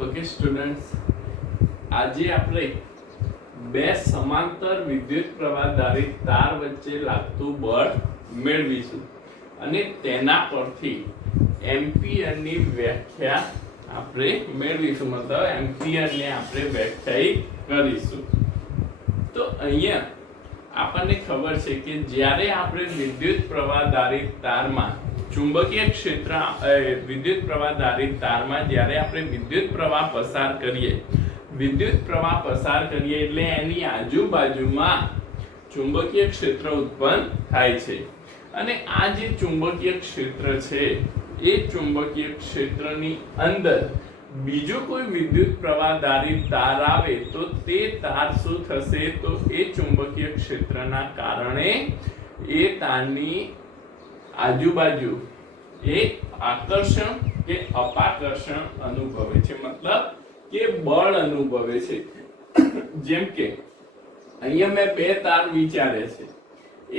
Okay students, આજે આપણે બે સમાંતર વિદ્યુત પ્રવાહ ધારિત તાર વચ્ચે લાગતું બળ મેળવીશું અને તેના પરથી એમ્પિયરની વ્યાખ્યા આપણે મેળવીશું, મતલબ એમ્પિયરને આપણે વ્યાખ્યાયિત કરીશું. તો અહીંયા આપણને ખબર છે કે જ્યારે આપણે વિદ્યુત પ્રવાહ ધારિત તારમાં ચુંબકીય ક્ષેત્ર વિદ્યુત પ્રવાહ ધારિત તારમાં જ્યારે આપણે વિદ્યુત પ્રવાહ પસાર કરીએ એટલે એની આજુબાજુમાં ચુંબકીય ક્ષેત્ર ઉત્પન્ન થાય છે અને આ જે ચુંબકીય ક્ષેત્ર છે એ ચુંબકીય ક્ષેત્રની અંદર બીજો કોઈ વિદ્યુત પ્રવાહ ધારિત તાર આવે તો તે તાર શું થશે, તો એ ચુંબકીય ક્ષેત્રના કારણે એ તારની આજુબાજુ એક આકર્ષણ કે અપાકર્ષણ અનુભવે છે, મતલબ કે બળ અનુભવે છે. જેમ કે અહીંયા મેં બે તાર વિચારે છે,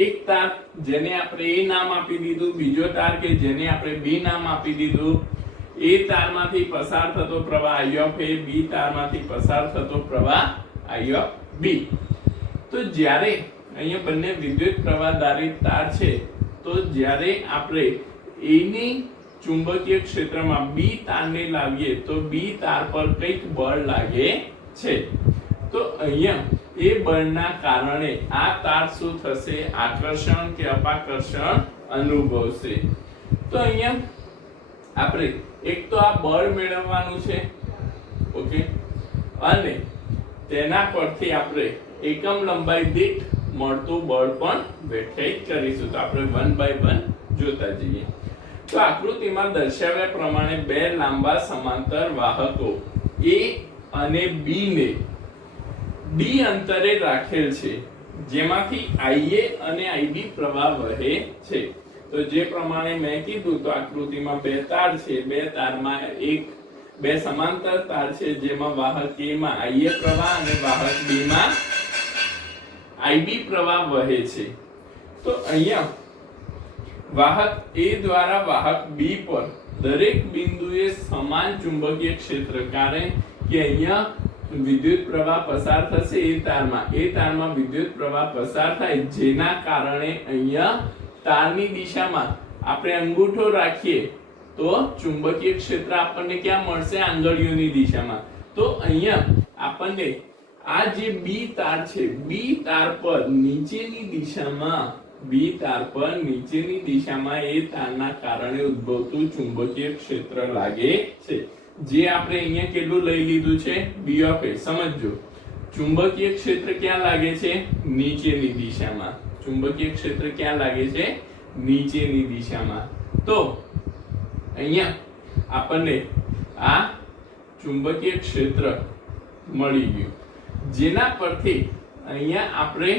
એક તાર જેને આપણે એ નામ આપી દીધું, બીજો તાર કે જેને આપણે બી નામ આપી દીધું. એ તારમાંથી પસાર થતો પ્રવાહ I of A, બી તારમાંથી પસાર થતો પ્રવાહ I of B. તો જ્યારે અહીંયા બંને વિદ્યુત પ્રવાહ ધારિત તાર છે, તો જ્યારે આપણે A ની ચુંબકીય ક્ષેત્રમાં બી તારને લાવીએ તો બી તાર પર કંઈક બળ લાગે છે. તો અહીંયા એ બળના કારણે આ તાર શું થશે, આકર્ષણ કે અપાકર્ષણ અનુભવશે. તો અહીંયા આપણે એક તો આ બળ મેળવવાનું છે, ઓકે, અને તેના પરથી આપણે એકમ લંબાઈ દીઠ મળતું બળ પણ વ્યાખ્યાયિત કરીશું. તો આપણે 1 by 1 જોતા જઈએ. તો આકૃતિમાં દર્શાવ્યા પ્રમાણે બે લાંબા સમાંતર વાહકો A અને B ને D અંતરે રાખેલ છે, જેમાંથી IA અને IB પ્રવાહ વહે છે. તો જે પ્રમાણે મેં કીધું, તો આકૃતિમાં બે તાર છે, બે તારમાં બે સમાંતર તાર છે, જેમાં વાહક A માં IA પ્રવાહ અને વાહક B માં IB પ્રવાહ વહે છે. તો અહીંયા વાહક A દ્વારા વાહક B પર દરેક બિંદુએ સમાન ચુંબકીય ક્ષેત્ર, કારણ કે અહીંયા વિદ્યુત પ્રવાહ પસાર થશે એ તારમાં વિદ્યુત પ્રવાહ પસાર થાય, જેના કારણે અહીંયા તારની દિશામાં આપણે અંગૂઠો રાખીએ તો ચુંબકીય ક્ષેત્ર આપણને ક્યાં મળશે, આંગળીઓની દિશામાં. તો અહીંયા આપણને આ જે બી તાર છે, બી તાર પર નીચેની દિશામાં એ તારના કારણે ઉદ્ભવતું ચુંબકીય ક્ષેત્ર લાગે છે, જે આપણે અહીંયા કેટલું લઈ લીધું છે, બી ઓફ એ. સમજો, ચુંબકીય ક્ષેત્ર ક્યાં લાગે છે, નીચેની દિશામાં. ચુંબકીય ક્ષેત્ર ક્યાં લાગે છે, નીચેની દિશામાં. તો અહીંયા આપણને આ ચુંબકીય ક્ષેત્ર મળી ગયું, જેના પરથી અહીંયા આપણે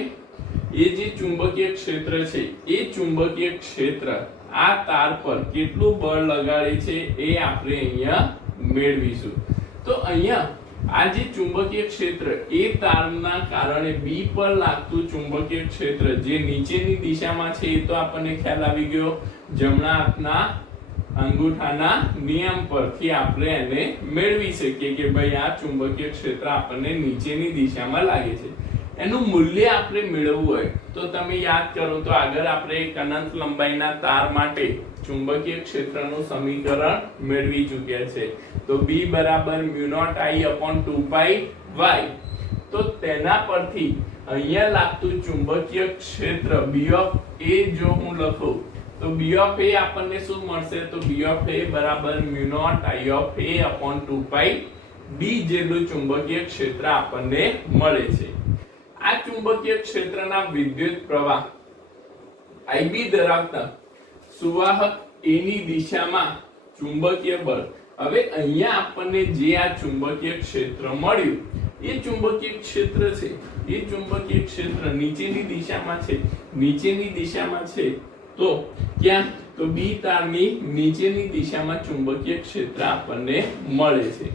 એ જે ચુંબકીય ક્ષેત્ર છે એ ચુંબકીય ક્ષેત્ર આ તાર પર કેટલું બળ લગાડે છે એ આપણે અહીંયા મેળવીશું. તો અહીંયા આ જે ચુંબકીય ક્ષેત્ર એ તારના કારણે બી પર લાગતું ચુંબકીય ક્ષેત્ર જે નીચેની દિશામાં છે, એ તો આપણને ખ્યાલ આવી ગયો. જમણા હાથના અંગૂઠાના નિયમ પરથી આપણે એને મેળવી શકીએ કે ભાઈ આ ચુંબકીય ક્ષેત્ર આપણને નીચેની દિશામાં લાગે છે. એનું મૂલ્ય આપણે મેળવવું હોય તો તમે યાદ કરો, તો આગળ આપણે એક અનંત લંબાઈના તાર માટે ચુંબકીય ક્ષેત્રનું સમીકરણ મેળવી ચૂક્યા છે. તો B બરાબર μ0I/2πy. તો તેના પરથી અહીંયા લાગતું ચુંબકીય ક્ષેત્ર B of A જો હું લખું તો B of A આપણને શું મળશે, તો B of A બરાબર μ0I/2π B જેટલું ચુંબકીય ક્ષેત્ર આપણને મળે છે. આ ચુંબકીય ક્ષેત્રના વિદ્યુત પ્રવાહ IB ધરાવતા સુવાહક A ની દિશામાં ચુંબકીય બળ. હવે અહીંયા આપણને જે આ ચુંબકીય ક્ષેત્ર મળ્યું એ ચુંબકીય ક્ષેત્ર છે, એ ચુંબકીય ક્ષેત્ર નીચેની દિશામાં છે. તો ક્યાં, તો બી તારની નીચેની દિશામાં ચુંબકીય ક્ષેત્ર આપણને મળે છે.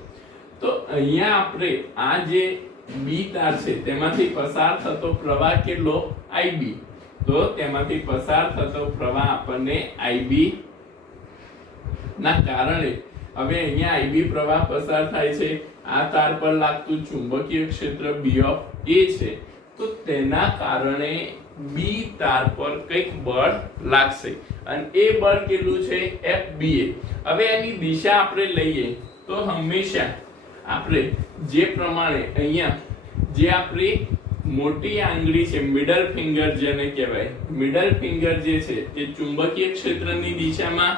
તો અહીંયા આપણે આ જે બી તાર છે તેમાંથી પસાર થતો પ્રવાહ કેટલો, IB. તો તેમાંથી પસાર થતો પ્રવાહ આપણને IB ના કારણે હવે અહીંયા IB પ્રવાહ પસાર થાય છે, આ તાર પર લાગતું ચુંબકીય ક્ષેત્ર B ઓફ A છે, તો તેના કારણે B તાર પર કંઈક બળ લાગશે અને એ બળ કેટલું છે FBA. હવે એની દિશા આપણે લઈએ તો હંમેશા આપણે જે પ્રમાણે અહીંયા જે આપણી મોટી આંગળી છે, મિડલ ફિંગર જેને કહેવાય, મિડલ ફિંગર જે છે એ ચુંબકીય ક્ષેત્રની દિશામાં,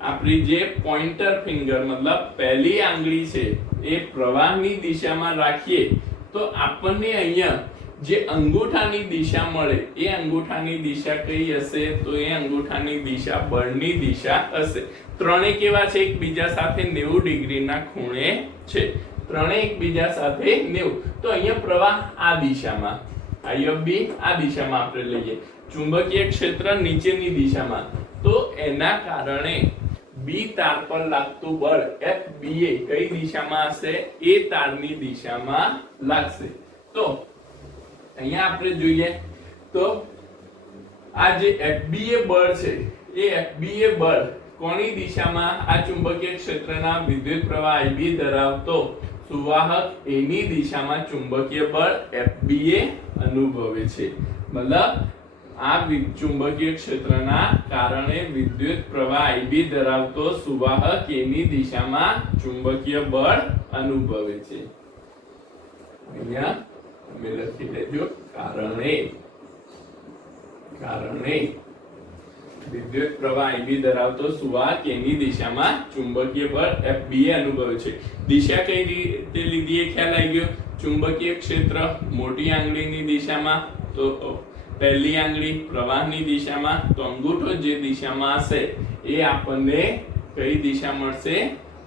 આપણી જે પોઇન્ટર ફિંગર મતલબ પહેલી આંગળી છે એ પ્રવાહની દિશામાં રાખીએ તો આપણને અહીંયા જે અંગૂઠાની દિશા મળે એ અંગૂઠાની દિશા કઈ હશે? તો એ અંગૂઠાની દિશા બળની દિશા હશે. ત્રણે કેવા છે? એકબીજા સાથે 90 ડિગ્રીના ખૂણે છે, ત્રણે એકબીજા સાથે 90. તો અહીંયા પ્રવાહ આ દિશામાં, I of B આ દિશામાં આપણે લઈએ, ચુંબકીય ક્ષેત્ર નીચેની દિશામાં, તો એના કારણે B તાર પર લાગતું બળ FBA કઈ દિશામાં હશે? એ તારની દિશામાં લાગશે. તો અહીંયા આપણે જોઈએ તો આ જે FBA બળ છે એ FBA બળ કોની દિશામાં? આ ચુંબકીય ક્ષેત્રના વિદ્યુત પ્રવાહ IB ધરાવતો સુવાહક A ની દિશામાં ચુંબકીય બળ FBA અનુભવે છે. મતલબ આ ચુંબકીય ક્ષેત્રના કારણે વિદ્યુત પ્રવાહ IB ધરાવતો સુવાહક A ની દિશામાં ચુંબકીય બળ અનુભવે છે. અહીંયા અમે લખી લેજો કારણે વિદ્યુત પ્રવાહ IB ધરાવતો સુવાહક A ની દિશામાં ચુંબકીય બળ FBA અનુભવે છે. દિશા કઈ રીતે લીધી એ ખ્યાલ આવી ગયો? ચુંબકીય ક્ષેત્ર મોટી આંગળીની દિશામાં, તો પહેલી આંગળી પ્રવાહની દિશામાં, તો અંગૂઠો જે દિશામાં હશે એ આપણને કઈ દિશા મળશે?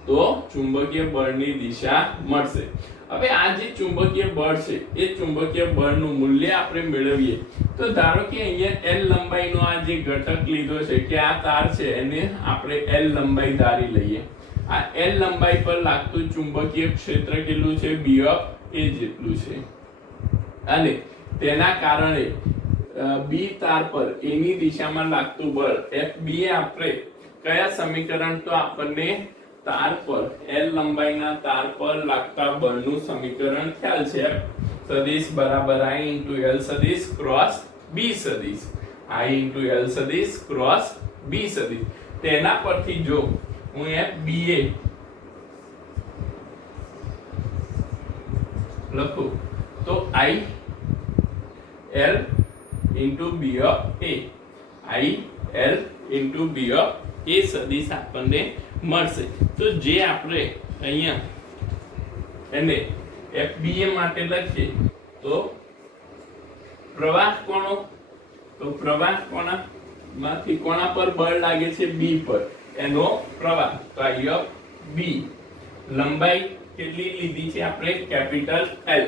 તો ચુંબકીય બળની દિશા મળશે. હવે આ જે ચુંબકીય બળ છે એ ચુંબકીય બળનું મૂલ્ય આપણે મેળવીએ તો ધારો કે અહીંયા L લંબાઈનો આ જે ઘટક લીધો છે કે આ તાર છે એને આપણે L લંબાઈ ધારી લઈએ. આ L લંબાઈ પર લાગતું ચુંબકીય ક્ષેત્ર કેટલું છે? B of A જેટલું છે અને તેના કારણે B તાર પર A ની દિશામાં લાગતું બળ FBA આપણે કયા સમીકરણ? તો આપણને તાર પર L લંબાઈના તાર પર લાગતા બળનું સમીકરણ ખ્યાલ છે. સદિશ બરાબર I into L સદિશ ક્રોસ B સદિશ, I into L સદિશ ક્રોસ B સદિશ. તેના પરથી જો હું FBA લખું તો I L into B of A, I L into B of A સદિશ આપણને મળશે. તો જે આપણે અહીંયા એને FBA માટે લખીએ તો પ્રવાહ કોનો? તો પ્રવાહ કોનામાંથી કોના પર બળ લાગે છે? B પર, એનો પ્રવાહ, તો I of B. લંબાઈ કેટલી લીધી છે આપણે? Capital L.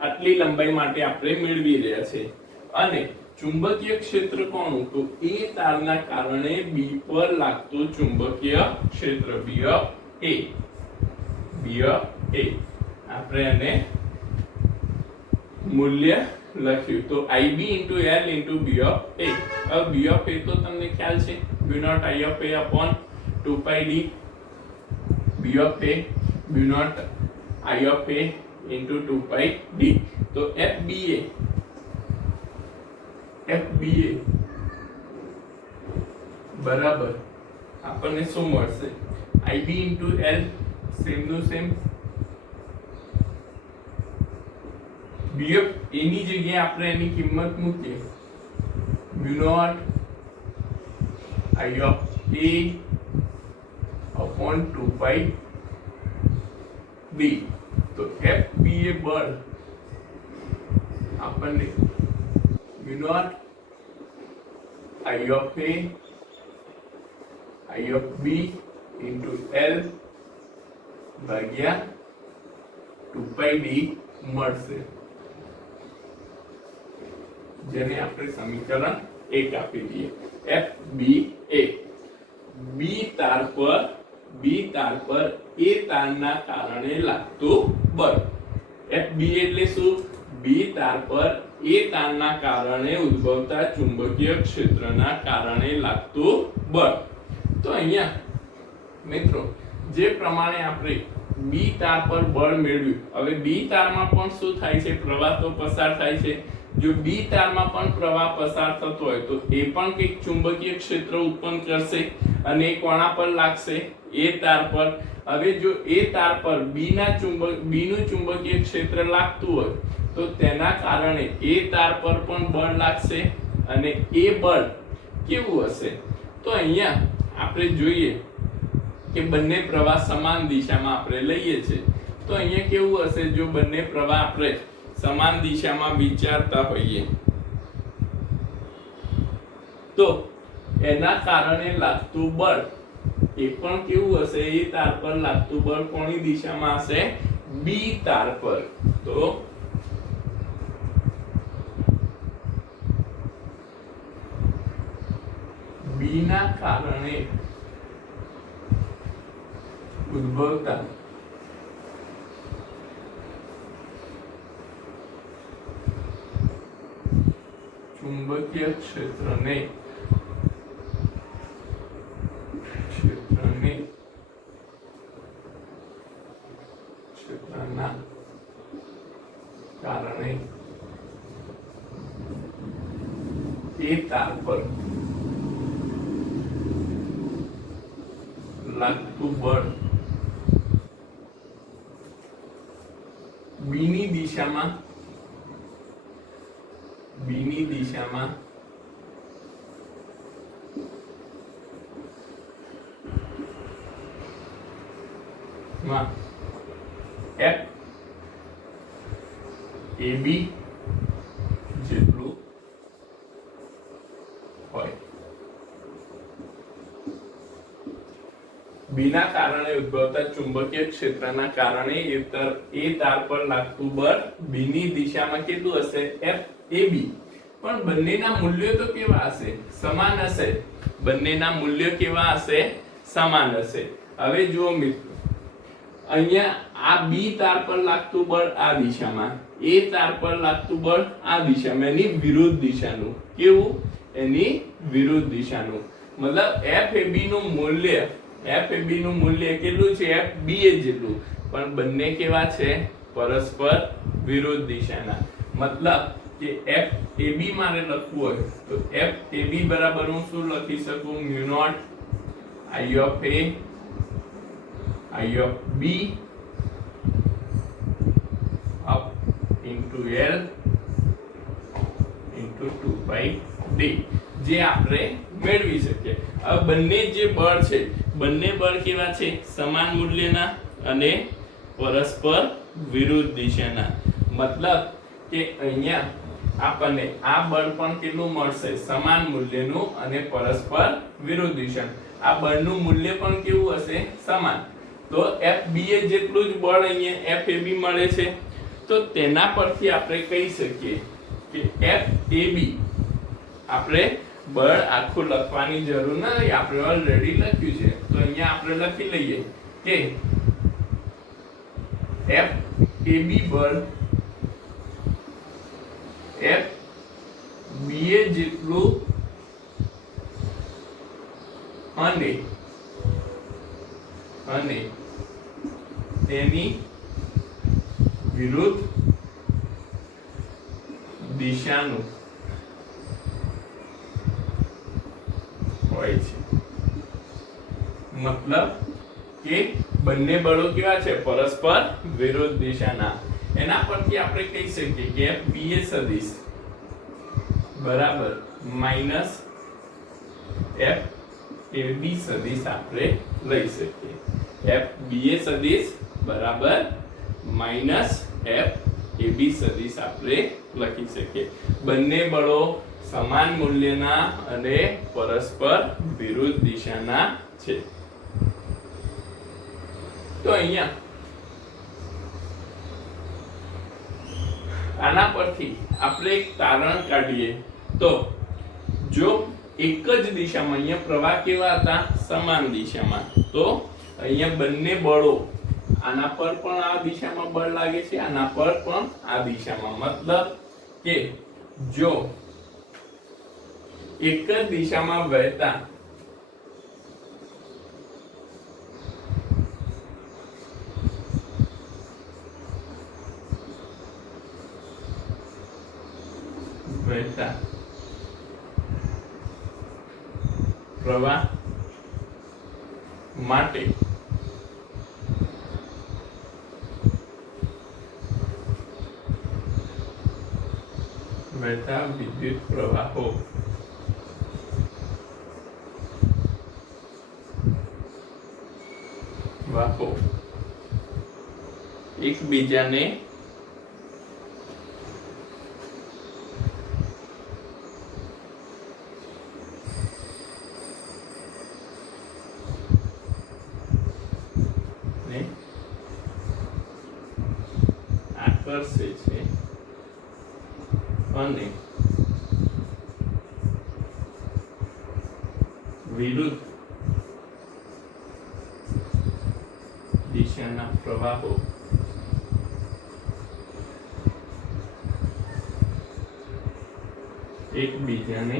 આટલી લંબાઈ માટે આપણે મેળવી રહ્યા છે. અને ચુંબકીય ક્ષેત્ર કોનું? તો એ તારના કારણે B પર લાગતું ચુંબકીય ક્ષેત્ર B of A. આપણે એને મૂલ્ય લખ્યું તો IB into L into B of A. હવે B of A તો તમને ખ્યાલ છે, B naught I of A upon 2 pi D. B of A, B naught I of A into 2 pi D. તો FBA બરાબર આપણને શું મળશે? IB into L સેમ નું સેમ, B of A ની જગ્યાએ આપણે એની કિંમત મૂકીએ B naught I of A upon 2 pi D. તો FBA બળ આપણને B naught I of A I of B into L ભાગ્યા 2 pi D મળશે, જેને આપણે સમીકરણ 1 આપી દઈએ. FBA B તાર પર A તારના કારણે લાગતું બળ. FBA એટલે શું? B તાર પર A તારના કારણે ઉદ્ભવતા ચુંબકીય ક્ષેત્રના કારણે લાગતું બળ. તો અહીંયા મિત્રો જે પ્રમાણે આપણે બી તાર પર બળ મેળવ્યું, હવે બી તારમાં પણ શું થાય છે, પ્રવાહ તો પસાર થાય છે. જો બી તારમાં પણ પ્રવાહ પસાર થતો હોય તો એ પણ કંઈક ચુંબકીય ક્ષેત્ર ઉત્પન્ન કરશે અને એ કોના પર લાગશે, એ તાર પર. હવે જો એ તાર પર બી નું ચુંબકીય ક્ષેત્ર લાગતું હોય તો તેના કારણે એ તાર પર પણ બળ લાગશે અને એ બળ કેવું હશે, તો અહીંયા આપણે જોઈએ કે બંને પ્રવાહ સમાન દિશામાં આપણે લઈએ છે, તો અહીંયા કેવું હશે, જો બંને પ્રવાહ આપણે સમાન દિશામાં વિચારતા હોઈએ તો એના કારણે લાગતું બળ એ પણ કેવું હશે, એ તાર પર લાગતું બળ કોની દિશામાં હશે, બી તાર પર. તો બી ના કારણે ઉદ્ભવતા ચુંબકીય ક્ષેત્રના કારણે એ તાર પર લાગતું બળ બી ની દિશામાં એફ એ બી જેટલું હોય. બી ના કારણે ઉદ્ભવતા ચુંબકીય ક્ષેત્રના કારણે એ તાર પર લાગતું બળ બી ની દિશામાં કેટલું હશે, એફ એ બી. પણ બંનેના મૂલ્યો તો કેવા હશે, સમાન હશે. બંનેના મૂલ્યો કેવા હશે, સમાન હશે. હવે જુઓ મિત્રો, અહીંયા આ બી તાર પર લાગતું બળ આ દિશામાં, એ તાર પર લાગતું બળ આ દિશામાં, એની વિરુદ્ધ દિશાનું. કેવું, એની વિરુદ્ધ દિશાનું. મતલબ એફ એ બી નું મૂલ્ય કેટલું છે, એફ બી એ જેટલું, પણ બંને કેવા છે, પરસ્પર વિરુદ્ધ દિશાના. મતલબ કે એફ એ બી મારે લખવું હોય તો એફ એ બી બરાબર હું શું લખી શકું, mu note I of A I of B up into L into 2 by D જે આપણે મેળવી શકીએ. હવે બંને જે બળ છે, બંને બળ કેવા છે, સમાન મૂલ્યના અને પરસ્પર વિરુદ્ધ દિશાના. મતલબ કે અહીંયા આપણને આ બળ પણ કેટલું મળશે, સમાન મૂલ્યનું અને પરસ્પર વિરુદ્ધ દિશાનું. આ બળનું મૂલ્ય પણ કેવું હશે, સમાન. તો એફ બી એ જેટલું જ બળ અહીંયા એફ એ બી મળે છે, તો તેના પરથી આપણે કહી શકીએ કે એફ એ બી, આપણે બળ આખું લખવાની જરૂર નથી, આપણે ઓલરેડી લખ્યું છે, તો અહીંયા આપણે લખી લઈએ કે એફ એ બી બળ એફ બી એ જેટલું અને તેની વિરુદ્ધ દિશાનું હોય છે. મતલબ કે બંને બળો કેવા છે, પરસ્પર વિરુદ્ધ દિશાના. એના પરથી આપણે કહી શકીએ કે એફ બી એ સદિશ બરાબર માઈનસ એફ એ બી સદિશ આપણે લઈ શકીએ. એફ બી એ સદિશ બરાબર માઈનસ એફ એ બી સદિશ આપણે લખી શકીએ. બંને બળો સમાન મૂલ્યના અને પરસ્પર વિરુદ્ધ દિશાના છે. તો અહીંયા આના પરથી આપણે એક તારણ કાઢીએ તો જો એક જ દિશામાં, અહીંયા પ્રવાહ કેવા હતા, સમાન દિશામાં, તો અહીંયા બંને બળો, આના પર પણ આ દિશામાં બળ લાગે છે, આના પર પણ આ દિશામાં. મતલબ કે જો એક જ દિશામાં વહેતા વહેતા પ્રવાહ માટે વહેતા વિદ્યુત પ્રવાહો એકબીજાને આકર્ષે છે અને વિરુદ્ધ દિશાના પ્રવાહો એકબીજાને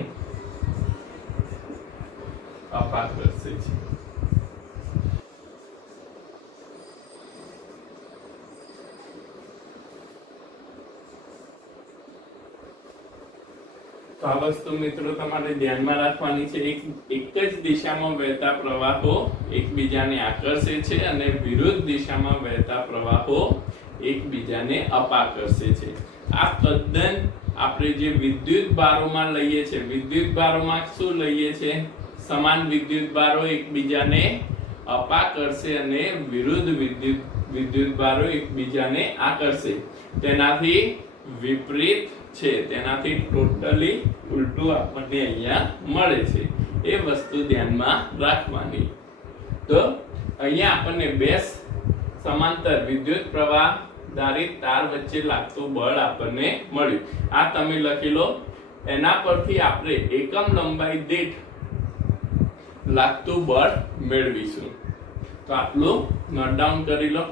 અપાકર્ષે છે. તો આ વસ્તુ મિત્રો તમારે ધ્યાનમાં રાખવાની છે. એક જ દિશામાં વહેતા પ્રવાહો એકબીજાને આકર્ષે છે અને વિરુદ્ધ દિશામાં વહેતા પ્રવાહો એકબીજાને અપાકર્ષે છે. આ તદ્દન આપણે જે વિદ્યુત ભારોમાં લઈએ છે, વિદ્યુત ભારોમાં શું લઈએ છે? સમાન વિદ્યુત ભારો એકબીજાને અપાકર્ષે અને વિરુદ્ધ વિદ્યુત ભારો એકબીજાને આકર્ષે. તેનાથી વિપરીત છે, તેનાથી ટોટલી ઉલટું આપણને અહીંયા મળે છે. એ વસ્તુ ધ્યાનમાં રાખવાની. તો અહીંયા આપણને બે સમાંતર વિદ્યુત પ્રવાહ ધારિત તાર વચ્ચે લાગતું બળ આપણને મળ્યું. આ તમે લખી લો. એના પરથી આપણે એકમ લંબાઈ દીઠ લાગતું બળ મેળવીશું. તો આટલું નોટ ડાઉન કરી લો.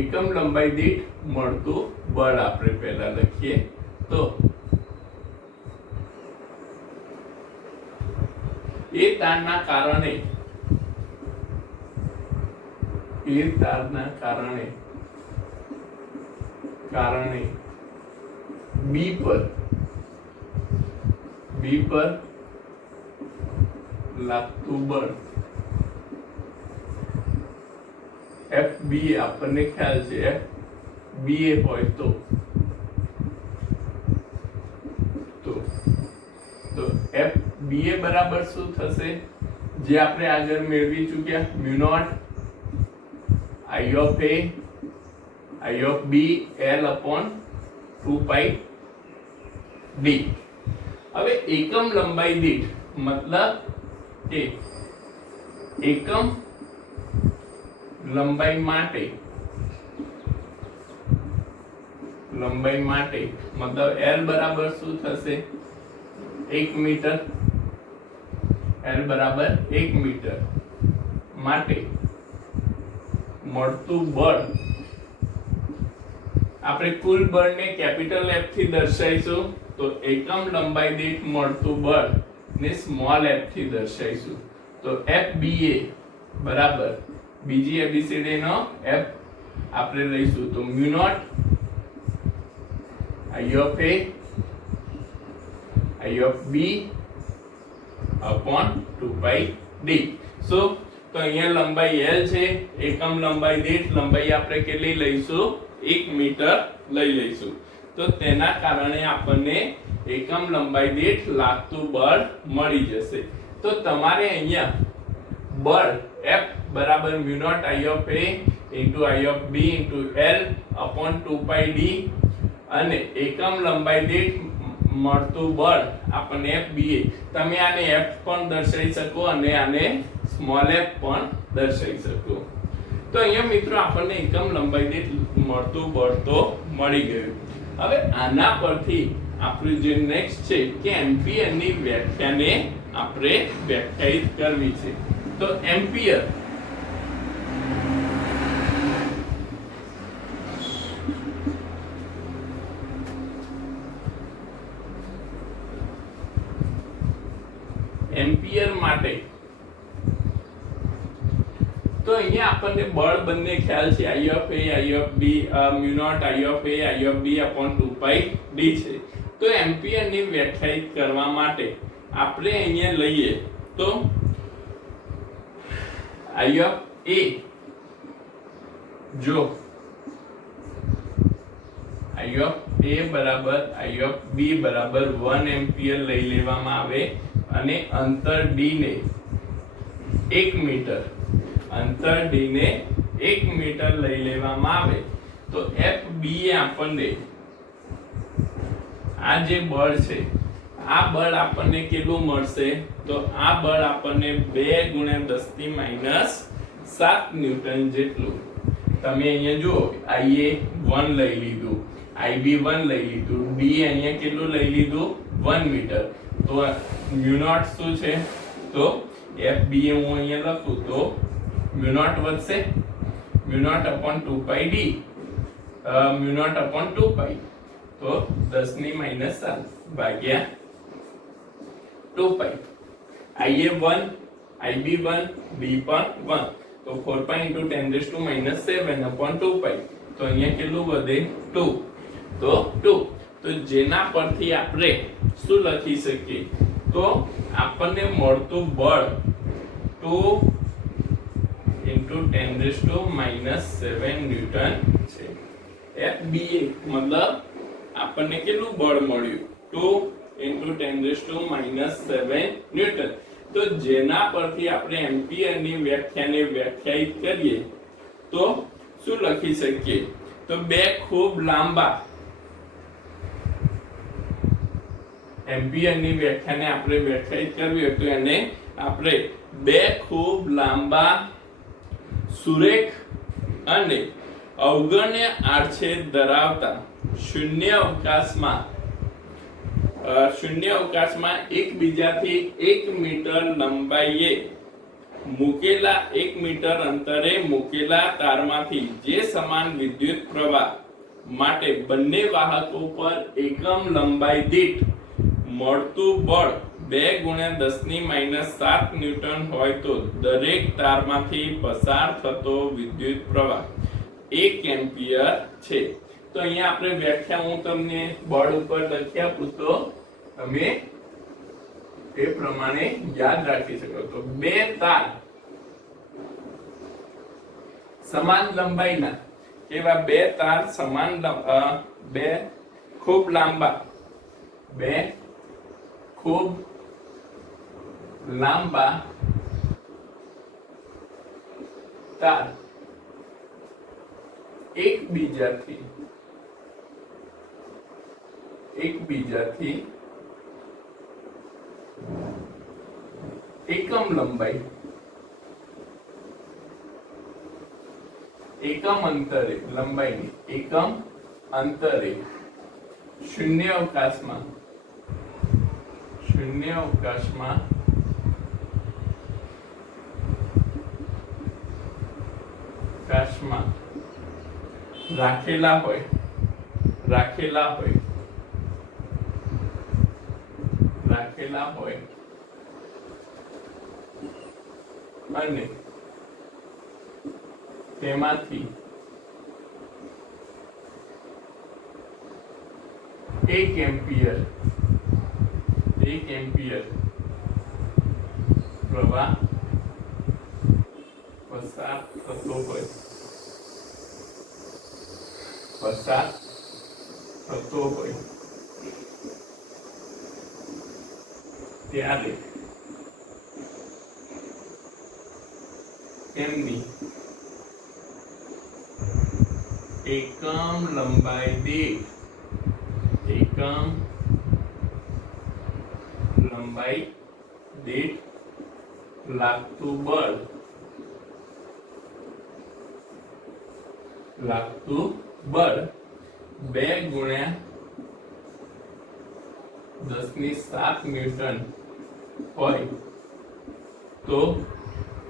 એકમ લંબાઈ દીઠ મળતું બળ આપણે પહેલા લખીએ. તો એ તારના કારણે બી પર લાગતું બળ FBA આપણને ખ્યાલ છે. FBA હોય તો FBA બરાબર શું થશે? જે આપણે આગળ મેળવી ચૂક્યા, mu naught I of A I of B L upon 2 pi D. હવે એકમ લંબાઈ દીઠ મતલબ કે એકમ લંબાઈ માટે મતલબ L બરાબર શું થશે? 1 મીટર. L બરાબર 1 મીટર માટે મળતું બળ આપણે કુલ બળને કેપિટલ F થી દર્શાવીશું. તો એકમ લંબાઈ દીઠ મળતું બળ ને સ્મોલ f થી દર્શાવીશું. તો FBA બરાબર બીજી ABCD નો F આપણે લઈશું તો mu naught I of A I of B upon 2 pi d. So તો અહીંયા લંબાઈ L છે, એકમ લંબાઈ દીઠ લંબાઈ આપણે કેટલી લઈશું 1 મીટર લઈ લઈશું. તો તેના કારણે આપણને એકમ લંબાઈ દીઠ લાગતું બળ મળી જશે. તો તમારે અહીંયા બળ F બરાબર mu naught I of A into I of B into L upon 2 pi d અને એકમ લંબાઈ દીઠ મળતું બળ આપણને FBA. તમે આને F પણ દર્શાવી શકો અને આને સ્મોલ f પણ દર્શાવી શકો. તો અહીંયા મિત્રો આપણને એકમ લંબાઈ દીઠ મળતું બળ તો મળી ગયું. હવે આના પરથી આપણું જે નેક્સ્ટ છે કે એમ્પિયરની વ્યાખ્યાને આપણે વ્યાખ્યાયિત કરવી છે. તો એમ્પિયર એમ્પિયર માટે તો અહીંયા આપણને બળ બંને ખ્યાલ છે I of A I of B mu naught I of A I of B upon 2 pi d છે. તો એમ્પિયરની વ્યાખ્યાયિત કરવા માટે આપણે અહીંયા લઈએ તો I of A જો I of A બરાબર I of B બરાબર 1 એમ્પિયર લઈ લેવામાં આવે અને અંતર d ને 1 મીટર અંતર d ને 1 મીટર લઈ લેવામાં આવે તો FB આપણને આ જે બળ છે આ બળ આપણને કેટલું મળશે તો આ બળ આપણને 2 × 10⁻⁷ ન્યૂટન જેટલું. તમે અહીંયા જુઓ IA 1 લઈ લીધું, IB 1 લઈ લીધું, D અહીંયા કેટલું લઈ લીધું 1 મીટર. તો મ્યુ નોટ શું છે તો FB હું અહીંયા લખું તો મ્યુ નોટ વધશે mu naught upon 2 pi d mu naught upon 2 pi તો 10⁻⁷ ભાગ્યા 2 pi. IA 1 IB 1 D પણ 1 તો 4 pi into 10⁻⁷ upon 2 pi તો અહીંયા કેટલું વધે 2 તો 2. તો જેના પરથી આપણે શું લખી શકીએ તો આપણને મળતું બળ 2 into 10⁻⁷ ન્યૂટન છે. FBA મતલબ આપણને કેટલું બળ મળ્યું 2 into 10⁻⁷ ન્યૂટન. તો જેના પરથી આપણે એમ્પિયરની વ્યાખ્યાને વ્યાખ્યાયિત કરીએ તો શું લખી શકીએ તો બે ખૂબ લાંબા એમ્પિયરની વ્યાખ્યાને આપણે વ્યાખ્યાયિત કરવી હોય તો એને આપણે બે ખૂબ લાંબા સુરેખ અને અવગણ્ય આડછેદ ધરાવતા શૂન્ય અવકાશમાં એકબીજાથી 1 મીટર લંબાઈએ મૂકેલા 1 મીટર અંતરે મૂકેલા તારમાંથી જે સમાન વિદ્યુત પ્રવાહ માટે બંને વાહકો પર એકમ લંબાઈ દીઠ મળતું બળ 2 × 10⁻⁷ ન્યૂટન હોય તો દરેક તારમાંથી પસાર થતો વિદ્યુત પ્રવાહ 1 એમ્પિયર છે. તો અહીંયા આપણે વ્યાખ્યા હું તમને બોર્ડ ઉપર લખી આપું તો તમે એ પ્રમાણે યાદ રાખી શકો. તો બે તાર સમાન લંબાઈના એવા બે તાર સમાન બે ખૂબ લાંબા તાર એકબીજાથી એકમ લંબાઈ એકમ અંતરે લંબાઈની એકમ અંતરે શૂન્ય અવકાશમાં રાખેલા હોય અને તેમાંથી 1 એમ્પિયર પ્રવાહ પસાર થતો હોય ત્યારે એમની એકમ લંબાઈ દીઠ લાગતું બળ 2 ગુણ્યા 10⁷ ન્યૂટન હોય તો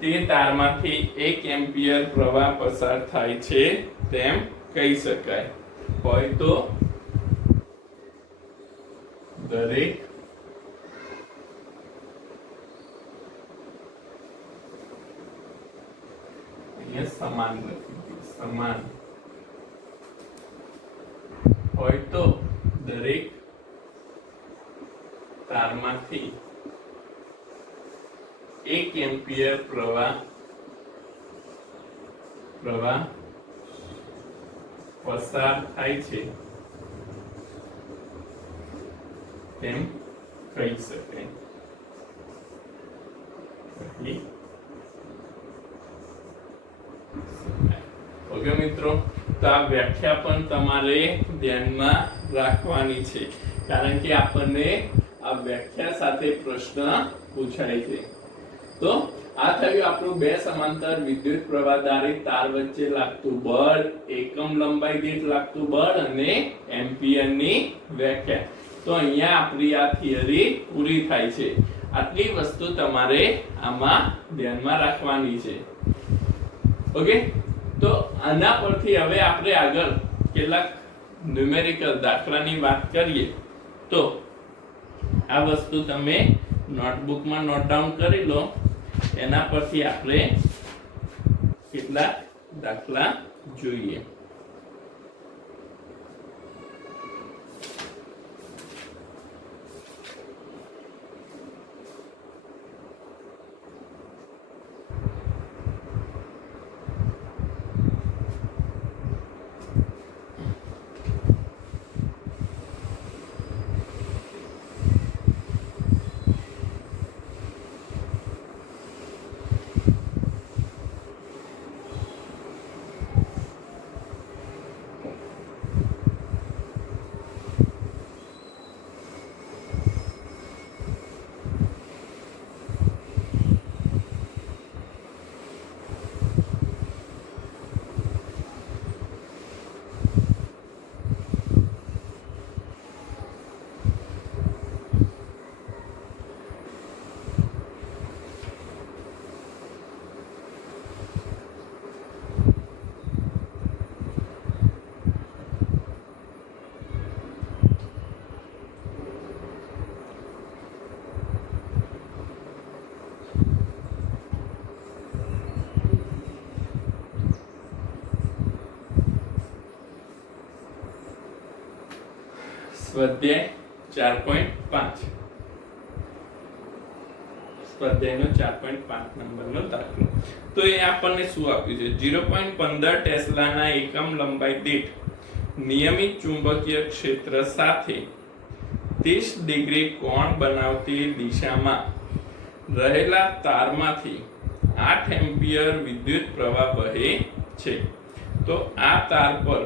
તે તારમાંથી 1 એમ્પિયર પ્રવાહ પસાર થાય છે તેમ કહી શકાય. હોય તો દરેક સમાન હોય તો દરેક તારમાંથી 1 એમ્પિયર પ્રવાહ પસાર થાય છે તેમ કહી શકાય. ઓકે મિત્રો, તો આ વ્યાખ્યા પણ તમારે ધ્યાનમાં રાખવાની છે, કારણ કે આપણને આ વ્યાખ્યા સાથે પ્રશ્ન પૂછાય છે. તો આ થયું આપણું 2 સમાંતર વિદ્યુત પ્રવાહ ધારિત તાર વચ્ચે લાગતું બળ, એકમ લંબાઈ દીઠ લાગતું બળ અને એમ્પિયરની વ્યાખ્યા. તો અહીંયા આપણી આ થિયરી પૂરી થાય છે. આટલી વસ્તુ તમારે આમાં ધ્યાનમાં રાખવાની છે. ઓકે, તો આના પરથી હવે આપણે આગળ કેટલાક ન્યુમેરિકલ દાખલાની વાત કરીએ. તો આ વસ્તુ તમે નોટબુકમાં નોટ ડાઉન કરી લો. એના પરથી આપણે કેટલાક દાખલા જોઈએ. સ્વાધ્યાય 4.5 સ્વાધ્યાયનો 4.5 નંબરનો દાખલો. તો એ આપણને શું આપ્યું છે? 0.15 ટેસ્લાના એકમ લંબાઈ દીઠ નિયમિત ચુંબકીય ક્ષેત્ર સાથે 30 ડિગ્રી કોણ બનાવતી દિશામાં રહેલા તારમાંથી 8 એમ્પિયર વિદ્યુત પ્રવાહ વહે છે. તો આ તાર પર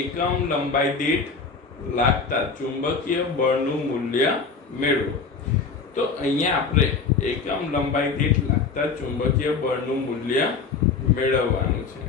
એકમ લંબાઈ દીઠ લાગતા ચુંબકીય બળનું મૂલ્ય મેળવો. તો અહીંયા આપણે એકમ લંબાઈ દીઠ લાગતા ચુંબકીય બળનું મૂલ્ય મેળવવાનું છે.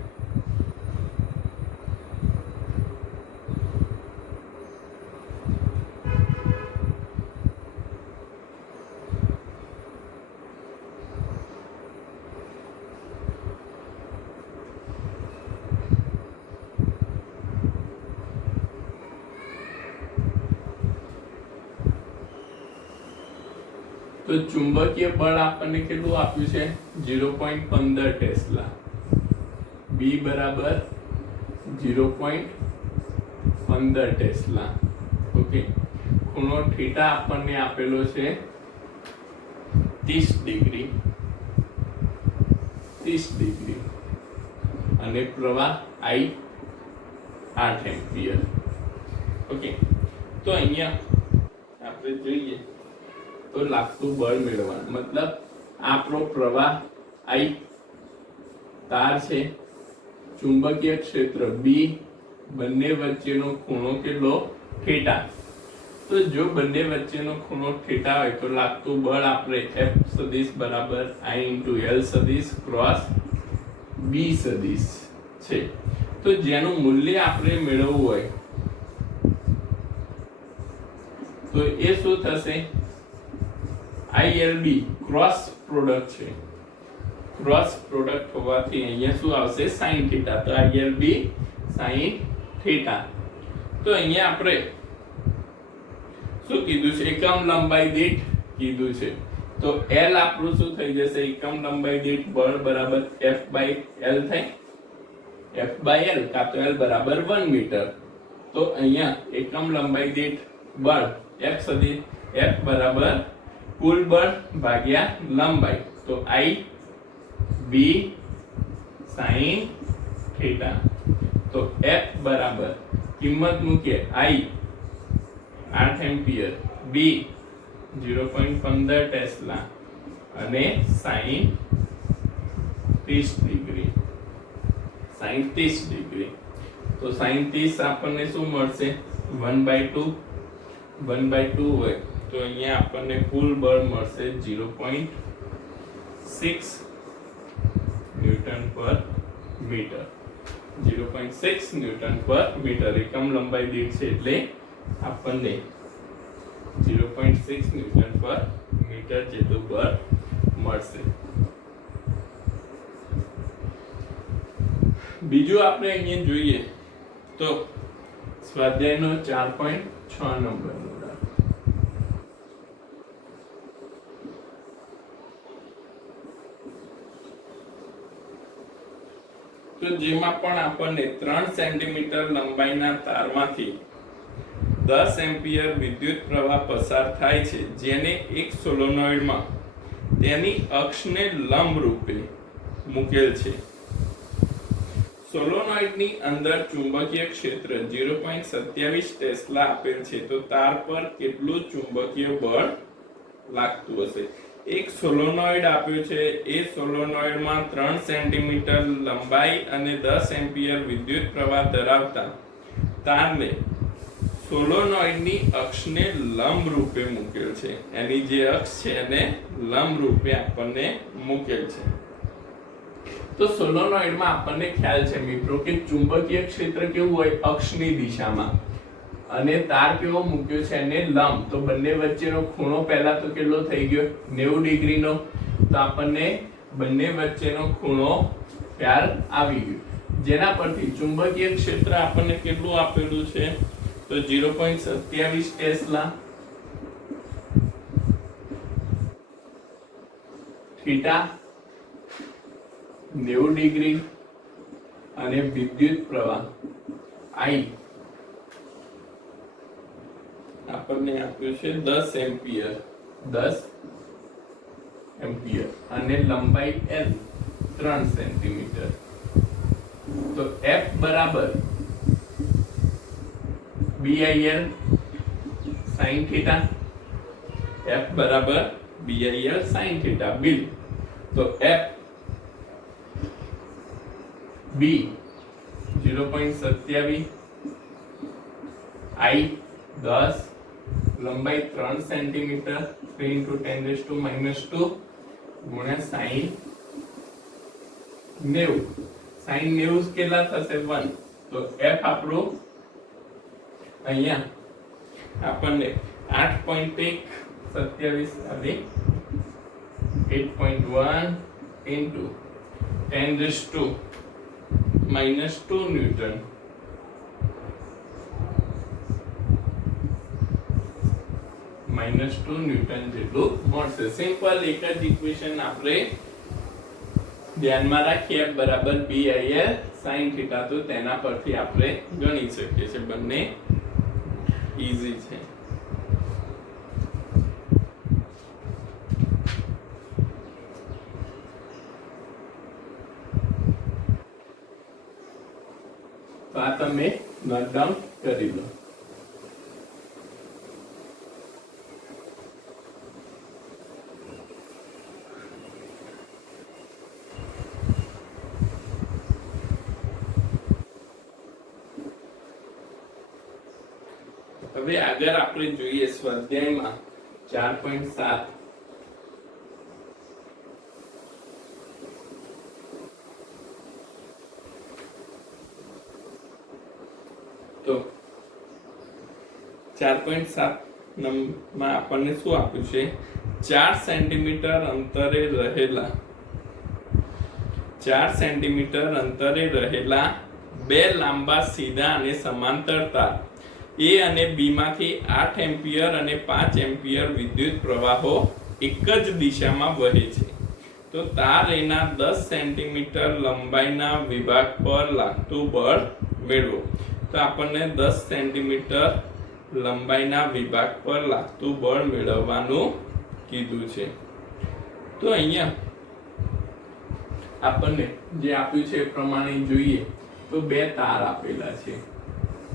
તો ચુંબકીય બળ આપણને કેટલું આપ્યું છે? 0.15 ટેસ્લા. B બરાબર 0.15 ટેસ્લા. ઓકે, ખૂણો થીટા આપણને આપેલો છે 30 ડિગ્રી, 30 ડિગ્રી, અને પ્રવાહ I 8 એમ્પિયર. ઓકે, તો અહીંયા આપણે જોઈએ તો લાગતું બળ મેળવવાનું, મતલબ આપણો પ્રવાહ I તાર છે, ચુંબકીય ક્ષેત્ર B, બંને વચ્ચેનો ખૂણો કેટલો થીટા. તો જો બંને વચ્ચેનો ખૂણો થીટા હોય તો લાગતું બળ આપણે F સદિશ બરાબર I * L સદિશ ક્રોસ B સદિશ છે. તો જેનું મૂલ્ય આપણે મેળવવું હોય તો એ શું થશે? ILB ક્રોસ પ્રોડક્ટ છે, ક્રોસ પ્રોડક્ટ હોવાથી અહીંયા શું આવશે? sin theta. તો ILB sin થીટા. તો અહીંયા આપણે શું કીધું છે? એકમ લંબાઈ દીઠ કીધું છે. તો L આપણું શું થઈ જશે? એકમ લંબાઈ દીઠ બળ બરાબર F/L થાય, F/L કાં તો L બરાબર 1 મીટર. તો અહીંયા એકમ લંબાઈ દીઠ બળ F સદિશ F બરાબર કુલ બળ ભાગ્યા લંબાઈ. તો IB sin થીટા. તો F બરાબર કિંમત મૂકીએ I 8 એમ્પિયર, B 0.15 ટેસ્લા અને sin 30 ડિગ્રી, sin 30 ડિગ્રી. તો sin 30 આપણને શું મળશે? 1/2, 1/2 હોય તો અહીંયા આપણને કુલ બળ મળશે 0.6 ન્યૂટન પર મીટર, 0.6 ન્યૂટન પર મીટર. એકમ લંબાઈ દીઠ છે એટલે આપણને 0.6 ન્યૂટન પર મીટર જેટલું બળ મળશે. બીજું આપણે અહીંયા જોઈએ તો સ્વાધ્યાયનો 4.6 નંબરનો દાખલો. તો જેમાં પણ આપણને 3 સેન્ટીમીટર લંબાઈના તારમાંથી 10 એમ્પિયર વિદ્યુત પ્રવાહ પસાર થાય છે, જેને એક સોલેનોઇડમાં તેની અક્ષને લંબ રૂપે મૂકેલ છે. સોલેનોઇડની અંદર ચુંબકીય ક્ષેત્ર 0.27 ટેસ્લા આપેલ છે. તો તાર પર કેટલું ચુંબકીય બળ લાગતું હશે? એક સોલેનોઇડ આપ્યો છે, એ સોલેનોઇડમાં 3 સેન્ટીમીટર લંબાઈ અને 10 એમ્પિયર વિદ્યુત પ્રવાહ ધરાવતા તારને સોલેનોઇડની અક્ષને લંબ રૂપે મૂકેલ છે. એની જે અક્ષ છે એને લંબ રૂપે આપણને મૂકેલ છે. તો સોલેનોઇડમાં આપણને ખ્યાલ છે મિત્રો કે ચુંબકીય ક્ષેત્ર કેવું હોય? અક્ષની દિશામાં, અને તાર કેવો મૂક્યો છે? એને લંબ. તો બંને વચ્ચેનો ખૂણો પહેલા તો કેટલો થઈ ગયો? 90 ડિગ્રીનો. તો આપણને બંને વચ્ચેનો ખૂણો ખ્યાલ આવી ગયો, જેના પરથી ચુંબકીય ક્ષેત્ર આપણને કેટલું આપેલું છે? તો 0.27 ટેસ્લા, થીટા 90 ડિગ્રી, અને વિદ્યુત પ્રવાહ I આપણને આપ્યું છે 10 એમ્પિયર, 10 એમ્પિયર, અને લંબાઈ L 3 સેન્ટીમીટર. તો F બરાબર BIL sin થીટા, F બરાબર BIL sin થીટા બિલ. તો F B 0.27, I 10, લંબાઈ 3 સેન્ટીમીટર, 3 × 10⁻², ગુણ્યા sin 90. sin 90 કેટલા થશે? 1. તો F આપણું અહીંયા આપણને 8.127 આવી 8.1 × 10⁻² ન્યૂટન -2 ન્યૂટન જેટલું મળશે. સિમ્પલ એક જ ઇક્વેશન આપણે ધ્યાનમાં રાખીએ, F બરાબર BIL sin થીટા. તો તેના પરથી આપણે ગણી શકીએ છીએ બંને ઈઝી છે. તો આ તમે નોટ ડાઉન કરી લો. હવે આગળ આપણે જોઈએ સ્વાધ્યાયમાં 4.7. તો 4.7 માં આપણને શું આપ્યું છે? 4 સેન્ટીમીટર અંતરે રહેલા 4 સેન્ટીમીટર અંતરે રહેલા બે લાંબા સીધા અને સમાંતર તાર A અને B માંથી 8 એમ્પિયર અને 5 એમ્પિયર વિદ્યુત પ્રવાહો એક જ દિશામાં વહે છે. તો તાર એના 10 સેન્ટીમીટર લંબાઈના વિભાગ પર લાગતું બળ મેળવો. તો આપણને 10 સેન્ટીમીટર લંબાઈના વિભાગ પર લાગતું બળ મેળવવાનું કીધું છે. તો અહીંયા આપણને જે આપ્યું છે એ પ્રમાણે જોઈએ તો બે તાર આપેલા છે.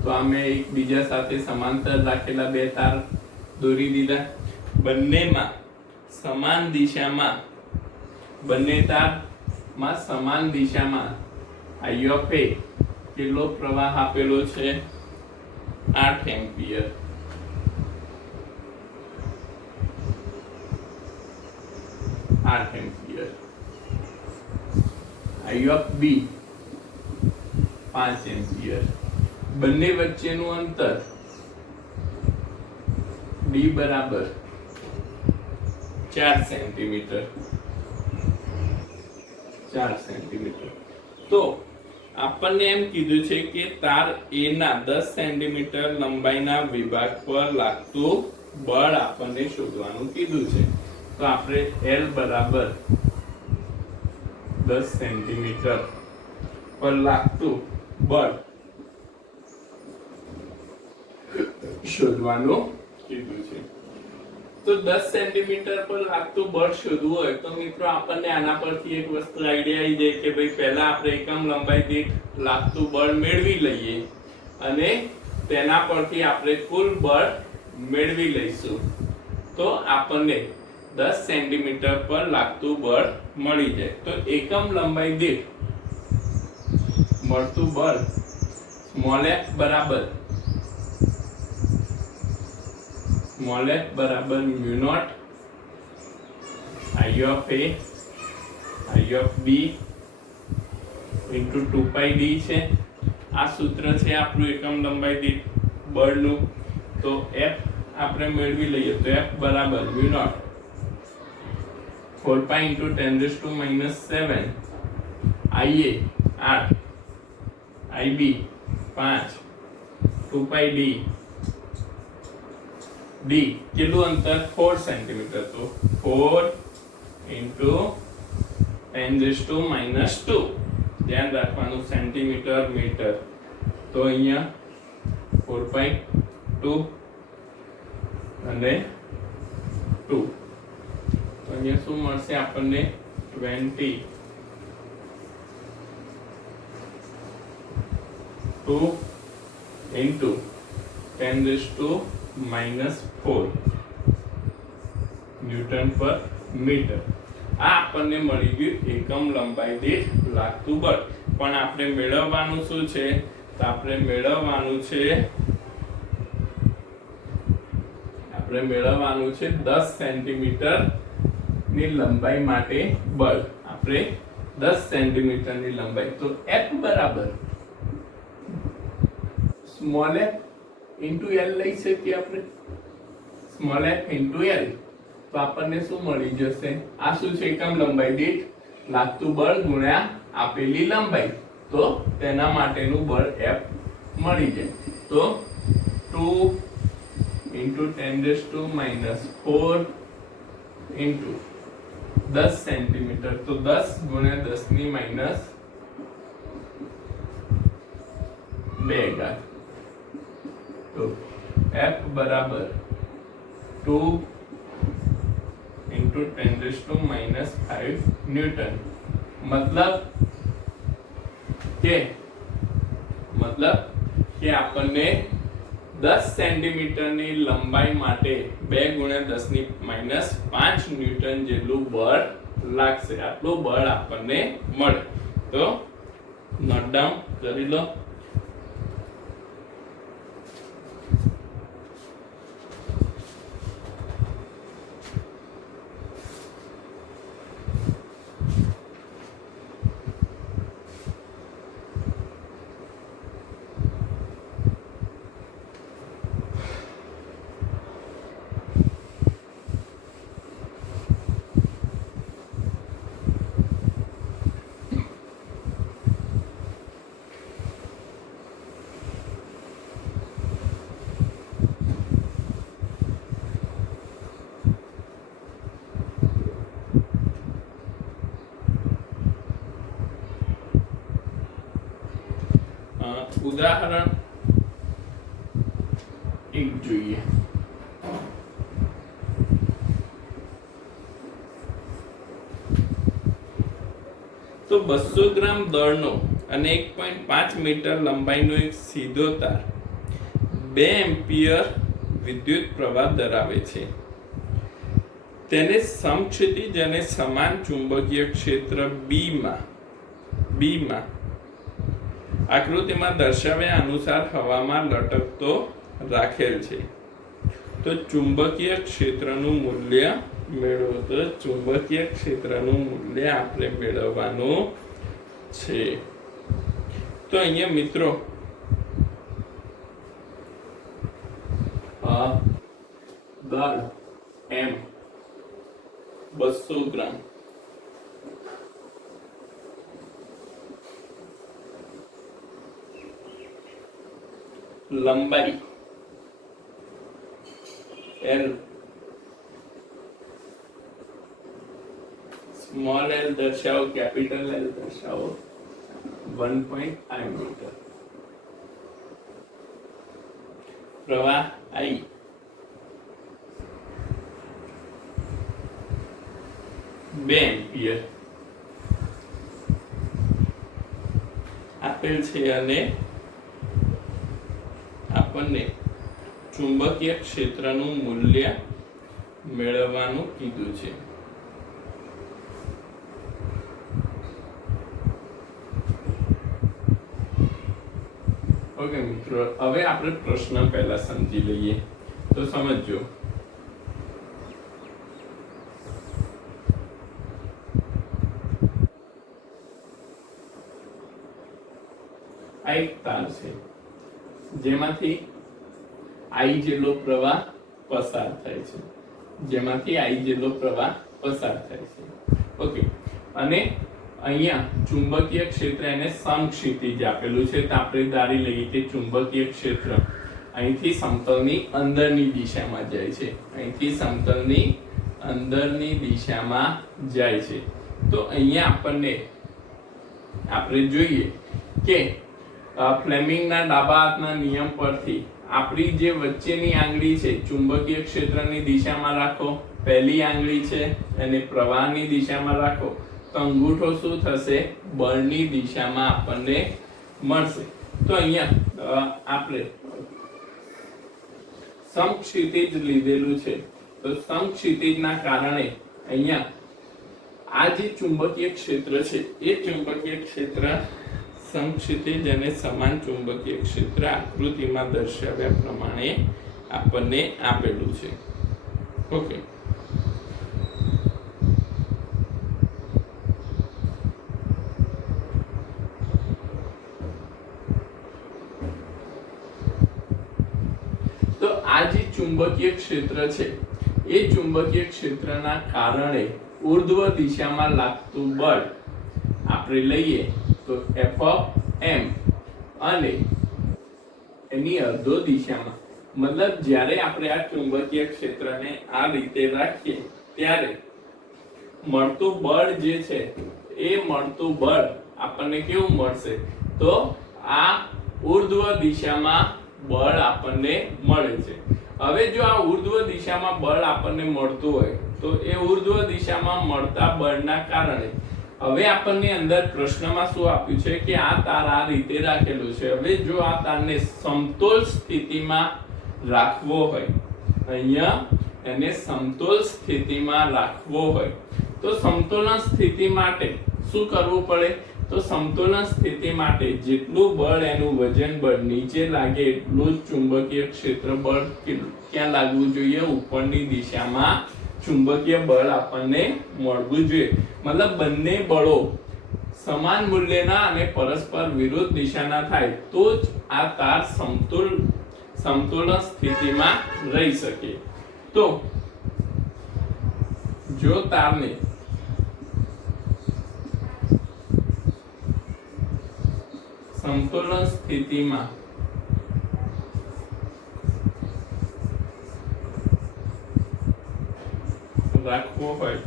તો અમે એકબીજા સાથે સમાંતર રાખેલા બે તાર દોરી દીધા. બંનેમાં સમાન દિશામાં, બંને તારમાં સમાન દિશામાં I of A કેટલો પ્રવાહ આપેલો છે? 8 ampere. I of B 5 ampere. બંને વચ્ચેનું અંતર D બરાબર 4 સેન્ટીમીટર. તો આપણને એમ કીધું છે કે તાર A ના 10 સેન્ટીમીટર લંબાઈના વિભાગ પર લાગતું બળ આપણને શોધવાનું કીધું છે. તો આપણે L બરાબર 10 સેન્ટીમીટર પર લાગતું બળ શોધવાનું કીધું છે. તો 10 સેન્ટીમીટર પર લાગતું બળ શોધવું હોય તો મિત્રો આપણને આના પરથી એક વસ્તુ આઈડિયા આવી જાય કે ભાઈ પહેલા આપણે એકમ લંબાઈ દીઠ લાગતું બળ મેળવી લઈએ અને તેના પરથી આપણે કુલ બળ મેળવી લઈશું. તો આપણને 10 સેન્ટીમીટર પર લાગતું બળ મળી જાય. તો એકમ લંબાઈ દીઠ મળતું બળ સ્મોલ f બરાબર mu naught I of A I of B into 2 pi D છે. આ સૂત્ર છે આપણું એકમ લંબાઈ દીઠ બળનું. તો F આપણે મેળવી લઈએ તો F બરાબર mu naught 4 pi into 10⁻⁻⁷ IA 8 IB 5 2 pi D D કેટલું અંતર? 4 સેન્ટીમીટર. તો 4 into 10⁻². ધ્યાન રાખવાનું સેન્ટીમીટર મીટર. તો અહીંયા 4 pi 2 અને 2. તો અહીંયા શું મળશે આપણને? 20 2 into 10⁻⁴ ન્યૂટન પર મીટર. આ આપણને મળી ગયું એકમ લંબાઈ દીઠ લાગતું બળ. પણ આપણે મેળવવાનું શું છે? તો આપણે મેળવવાનું છે 10 સેન્ટીમીટર ની લંબાઈ માટે બળ. આપણે 10 સેન્ટીમીટર ની લંબાઈ. તો F બરાબર સ્મોલ f into L લઈ શકીએ આપણે. Small f into L. તો આપણને શું મળી જશે? આ શું છે? એકમ લંબાઈ દીઠ લાગતું બળ ગુણ્યા આપેલી લંબાઈ. તો તેના માટેનું બળ F મળી જાય. તો 2 into 10⁻⁴ into 10 સેન્ટીમીટર. તો 10 ગુણ્યા 10⁻². તો F बराबर 2 into 10⁻⁵ न्यूटन। मतलब કે આપણને 10 સેન્ટીમીટર ની લંબાઈ માટે 2 × 10⁻⁵ ન્यूटन જેટલું બળ લાગશે। આટલું બળ આપણને મળે। તો નોટ ડાઉન કરી લો। उदाहरण 1 જોઈએ। તો 200 ગ્રામ દળનો અને 1.5 મીટર લંબાઈનો એક સીધો તાર 2 એમ્પિયર વિદ્યુત પ્રવાહ ધરાવે છે। તેને સમક્ષિતિજ અને સમાન ચુંબકીય ક્ષેત્ર B માં આકૃતિમાં દર્શાવ્યા અનુસાર હવામાં લટકતો રાખેલ છે। તો ચુંબકીય ક્ષેત્રનું મૂલ્ય મેળવો। તો ચુંબકીય ક્ષેત્રનું મૂલ્ય આપણે મેળવવાનું છે। તો અહીંયા મિત્રો દળ M 200 ગ્રામ, लंबाई L, स्मॉल L दर्शाओ, कैपिटल L दर्शाओ, 1.5 मीटर। प्रवाह I, एम्पियर આપેલ છે અને આપણને ચુંબકીય ક્ષેત્રનું મૂલ્ય મેળવવાનું કીધું છે। ઓકે મિત્રો, હવે આપણે પ્રશ્ન પહેલા સમજી લઈએ। તો સમજો, આ એક તાર છે જેમાંથી I જેટલો પ્રવાહ પસાર થાય છે। ઓકે, અને અહીંયા ચુંબકીય ક્ષેત્ર એને સમક્ષિતિજ આપેલું છે। તો આપણે ધારી લઈએ કે ચુંબકીય ક્ષેત્ર અહીંથી સમતલની અંદરની દિશામાં જાય છે। તો અહીંયા આપણે જોઈએ કે ફ્લેમિંગના ડાબા હાથના નિયમ પરથી આપણી જે વચ્ચેની આંગળી છે ચુંબકીય ક્ષેત્રની દિશામાં રાખો, પહેલી આંગળી છે અને પ્રવાહની દિશામાં રાખો, તો અંગૂઠો શું થશે? બળની દિશામાં આપણને મળશે। તો અહીંયા આપણે સમક્ષિતિજ લીધેલું છે। તો સમક્ષિતિજના કારણે અહીંયા આ જે ચુંબકીય ક્ષેત્ર છે એ ચુંબકીય ક્ષેત્ર સમક્ષિતિજ અને સમાન ચુંબકીય ક્ષેત્ર આકૃતિમાં દર્શાવ્યા પ્રમાણે આપણને આપેલું છે। ઓકે, તો આ જે ચુંબકીય ક્ષેત્ર છે એ ચુંબકીય ક્ષેત્રના કારણે ઉર્ધ્વ દિશામાં લાગતું બળ આપણે લઈએ તો F of m અને એની અર્ધો દિશામાં, મતલબ જ્યારે આપણે આ ચુંબકીય ક્ષેત્રને આ રીતે રાખીએ ત્યારે મળતું બળ જે છે એ મળતું બળ આપણને કેવું મળશે? તો આ ઉર્ધ્વ દિશામાં બળ આપણને મળે છે. હવે જો આ ઉર્ધ્વ દિશામાં બળ આપણને મળતું હોય તો એ ઉર્ધ્વ દિશામાં મળતા બળના કારણે હવે આપણને અંદર પ્રશ્નમાં શું આપ્યું છે કે આ તાર આ રીતે રાખેલું છે. હવે જો આ તારને સમતોલ સ્થિતિમાં રાખવો હોય, અહીંયા એને સમતોલ સ્થિતિમાં રાખવો હોય તો સમતોલન સ્થિતિ માટે શું કરવું પડે? તો સમતોલન સ્થિતિ માટે જેટલું બળ એનું વજન બળ નીચે લાગે એટલું જ ચુંબકીય ક્ષેત્ર બળ ક્યાં લાગવું જોઈએ? ઉપરની દિશામાં ચુંબકીય બળ આપણને મળવું જોઈએ. મતલબ બંને બળો સમાન મૂલ્યના અને પરસ્પર વિરુદ્ધ દિશાના થાય તો જ આ તાર સમતોલન સ્થિતિમાં રહી શકે. તો જો તારને સમતોલન સ્થિતિમાં રાખવો હોય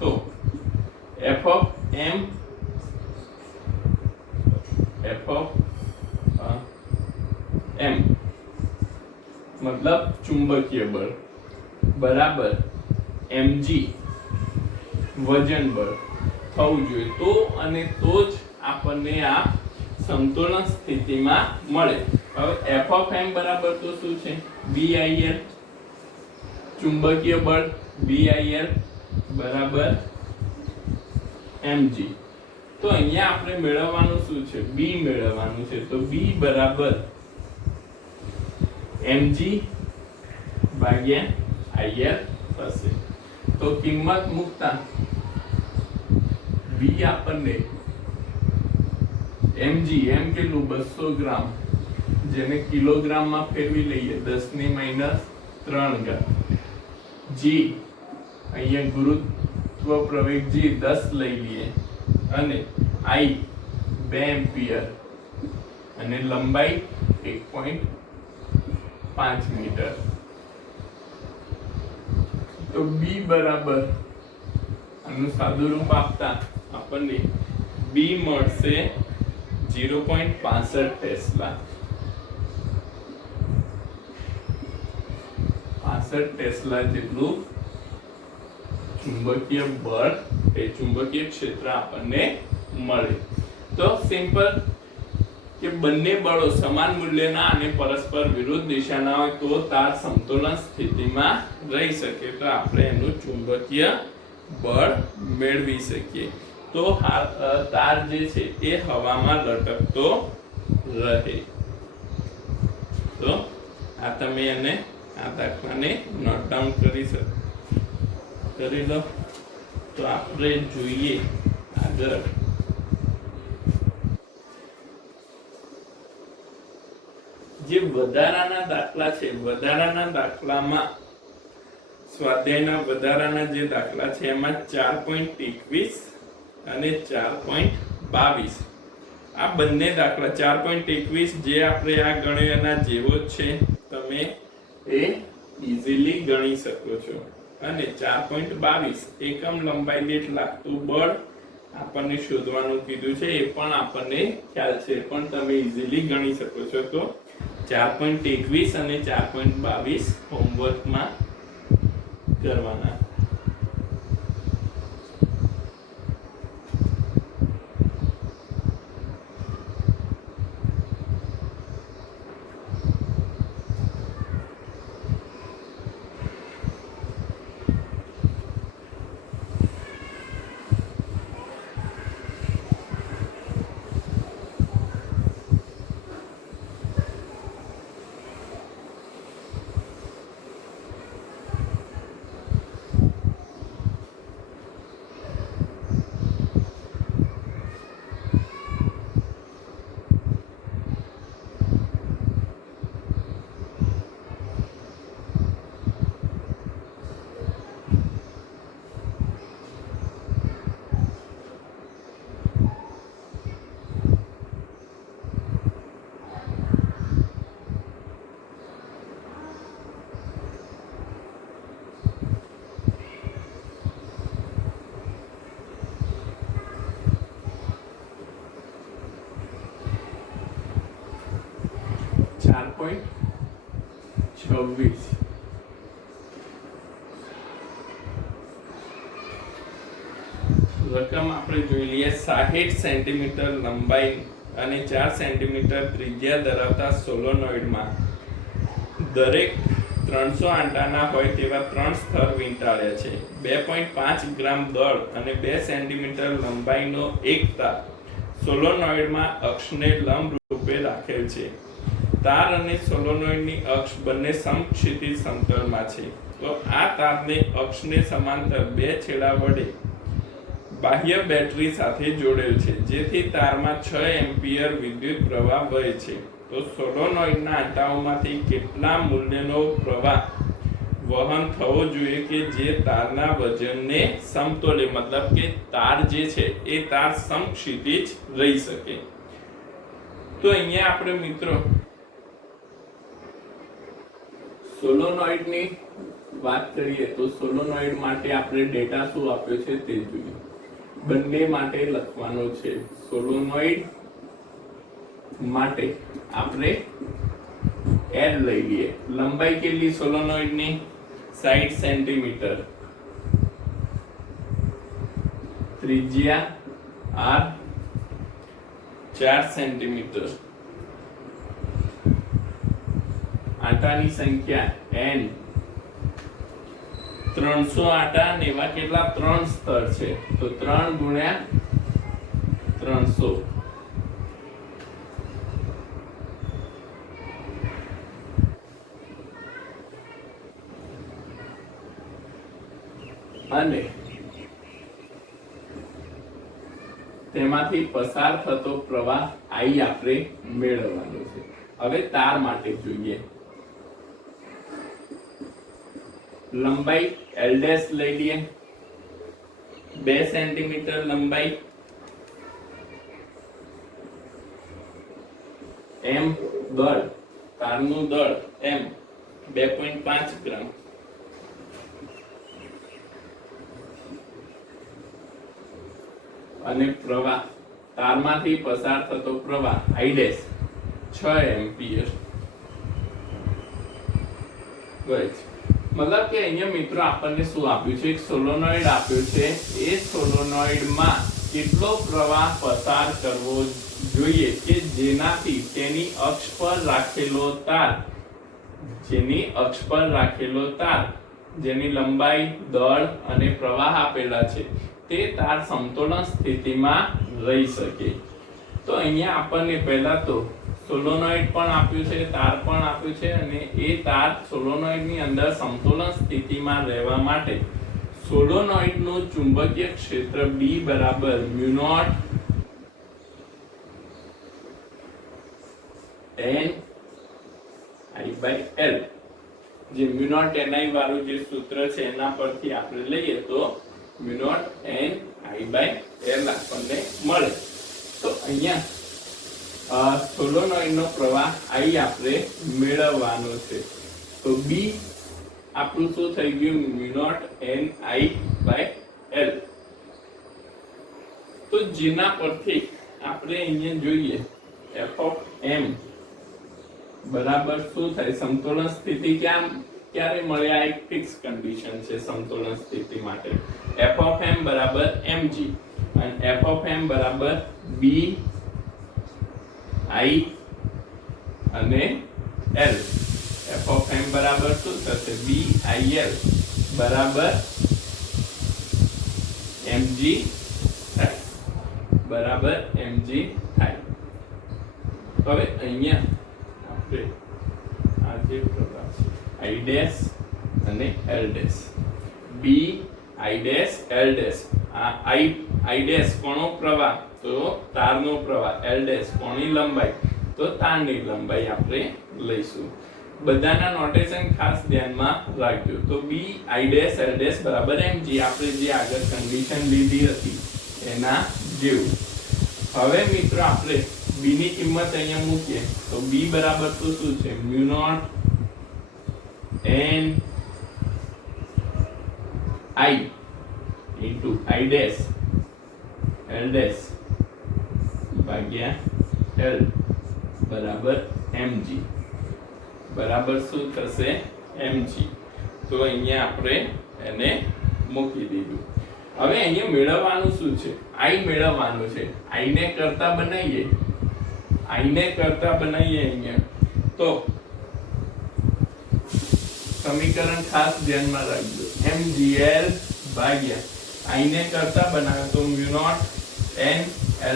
તો f of m મતલબ ચુંબકીય બળ બરાબર mg વજન બળ થવું જોઈએ. તો અને તો જ આપણને આ સમતોલન સ્થિતિમાં મળે. હવે f of m બરાબર તો શું છે? BIL ચુંબકીય બળ BIL બરાબર mg. તો અહીંયા આપણે મેળવવાનું શું છે? B મેળવવાનું છે. તો B બરાબર mg ભાગ્યા IL થશે. તો કિંમત મૂકતા B આપણને mg એમ કેટલું 200 ગ્રામ, જેને કિલોગ્રામમાં ફેરવી લઈએ 10⁻³ g અહીંયા ગુરુત્વ પ્રવેગ g 10 લઈ લઈએ અને I 2 એમ્પિયર અને લંબાઈ 1.5 મીટર. તો B બરાબર આનું સાદું રૂપ આપતા આપણને B મળશે 0.65 ટેસ્લા. 65 ટેસ્લા જેટલું ચુંબકીય બળ એ ચુંબકીય ક્ષેત્ર આપણને મળે. તો સિમ્પલ કે બંને બળો સમાન મૂલ્યના અને પરસ્પર વિરુદ્ધ દિશાના હોય તો તાર સમતોલન સ્થિતિમાં રહી શકે તો આપણે એનું ચુંબકીય બળ મેળવી શકીએ. તો તાર જે છે એ હવામાં લટકતો રહે. તો આ તમે એને આ દાખલાને નોટ ડાઉન કરી લો. તો આપણે જોઈએ આગળ જે વધારાના દાખલા છે. વધારાના દાખલામાં સ્વાધ્યાયના વધારાના જે દાખલા છે એમાં 4.21 અને 4.22 આ બંને દાખલા 4.21 જે આપણે આ ગણ્યો એના જેવો જ છે, તમે એ ઈઝીલી ગણી શકો છો. અને 4.22 એકમ લંબાઈ દીઠ લાગતું બળ આપણને શોધવાનું કીધું છે, એ પણ આપણને ખ્યાલ છે, પણ તમે ઈઝીલી ગણી શકો છો. તો 4.21 અને 4.22 હોમવર્કમાં કરવાના. 4.26 રકમ આપણે જોઈ લઈએ 60 સેન્ટીમીટર લંબાઈ અને 4 સેન્ટીમીટર ત્રિજ્યા ધરાવતા સોલોનોઈડમાં દરેક 300 આંટાના હોય તેવા 3 સ્તર વીંટાળ્યા છે. 2.5 ગ્રામ દળ અને 2 સેન્ટીમીટર લંબાઈનો એક તાર સોલોનોઈડમાં અક્ષને લંબ રૂપે રાખેલ છે. તાર અને સોલોનોઈડની અક્ષ બંને સમક્ષિતિજ સમતલમાં છે. તો આ તારને અક્ષને સમાંતર બે છેડા વડે બાહ્ય બેટરી સાથે જોડેલ છે, જેથી તારમાં 6 એમ્પિયર વિદ્યુત પ્રવાહ વહે છે. તો સોલોનોઈડના આંટાઓમાંથી કેટલા મૂલ્યનો પ્રવાહ વહન થવો જોઈએ કે જે તારના વજનને સમતોલે, મતલબ કે તાર જે છે એ તાર સમક્ષિતિજ રહી શકે. તો અહીંયા આપણે મિત્રો સોલોનોઈડની વાત કરીએ તો સોલોનોઈડ માટે આપણે ડેટા શું આપ્યો છે તે જોઈએ. બંને માટે લખવાનો છે. સોલોનોઈડ માટે આપણે એલ લઈ લઈએ. લંબાઈ કેટલી સોલોનોઈડની? 60 સેન્ટીમીટર. ત્રિજ્યા r 4 સેન્ટીમીટર. આંટાની સંખ્યા n. 300 આંટા ને એવા કેટલા 3 સ્તર છે, તો 3 ગુણ્યા 300. અને તેમાંથી પસાર થતો પ્રવાહ I આપણે મેળવવાનો છે. હવે તાર માટે જોઈએ. લંબાઈ L' લઈ લઈએ. 2 સેન્ટીમીટર લંબાઈ. m દળ, તારનું દળ m 2.5 ગ્રામ. અને પ્રવાહ, તારમાંથી પસાર થતો પ્રવાહ I' 6 એમ્પિયર. મતલબ કે અહીંયા મિત્રો આપણને શું આપ્યું છે? એક સોલોનોઈડ આપ્યું છે. એ સોલોનોઈડમાં કેટલો પ્રવાહ પસાર કરવો જોઈએ કે જેનાથી તેની અક્ષ પર રાખેલો તાર, જેની લંબાઈ, દળ અને પ્રવાહ આપેલા છે, તે તાર સમતોલન સ્થિતિમાં રહી શકે. તો અહીંયા આપણને પહેલા તો સોલોનોઈડ પણ આપ્યું છે, તાર પણ આપ્યું છે, અને એ તાર સોલોનોઈડની અંદર સમતોલન સ્થિતિમાં રહેવા માટે સોલોનોઈડનું ચુંબકીય ક્ષેત્ર B બરાબર μ0 N I/L. જે μ0 Ni વાળું જે સૂત્ર છે એના પરથી આપણે લઈએ તો μ0 N I/L આપણને મળે. તો અહીંયા સોલોનોઈડનો પ્રવાહ I આપણે મેળવવાનો છે. તો B આપણું શું થઈ ગયું? μ0 N I/L. તો જેના પરથી આપણે અહીંયા જોઈએ f of m બરાબર શું થાય? સમતોલન સ્થિતિ ક્યારે મળે? આ એક ફિક્સ કન્ડિશન છે સમતોલન સ્થિતિ માટે. f of m બરાબર mg અને f of m બરાબર b I અને l. f of m બરાબર શું થશે? b I l બરાબર mg થાય, બરાબર mg થાય. હવે અહીંયા આપણે આ જે પ્રવાહ છે I' અને L', b I' L'. આ I' કોનો પ્રવાહ? તો તારનો પ્રવાહ. L' કોની લંબાઈ? તો તારની લંબાઈ આપણે લઈશું. બધાના નોટેશન ખાસ ધ્યાનમાં રાખજો. તો b I' L' બરાબર mg, આપણે જે આગળ કન્ડિશન લીધી હતી એના જેવું. હવે મિત્રો આપણે b ની કિંમત અહીંયા મૂકીએ તો b બરાબર તો શું છે? μ0 n I into I' L' ભાગ્યા L બરાબર mg. બરાબર શું થશે mg. તો અહીંયા આપણે એને મૂકી દીધું. હવે અહીંયા મેળવવાનું શું છે? I મેળવવાનું છે. I ને કરતા બનાવીએ અહીંયા તો સમીકરણ ખાસ ધ્યાનમાં રાખજો. mgl ભાગ્યા I ને કરતા બનાવે તો mu naught n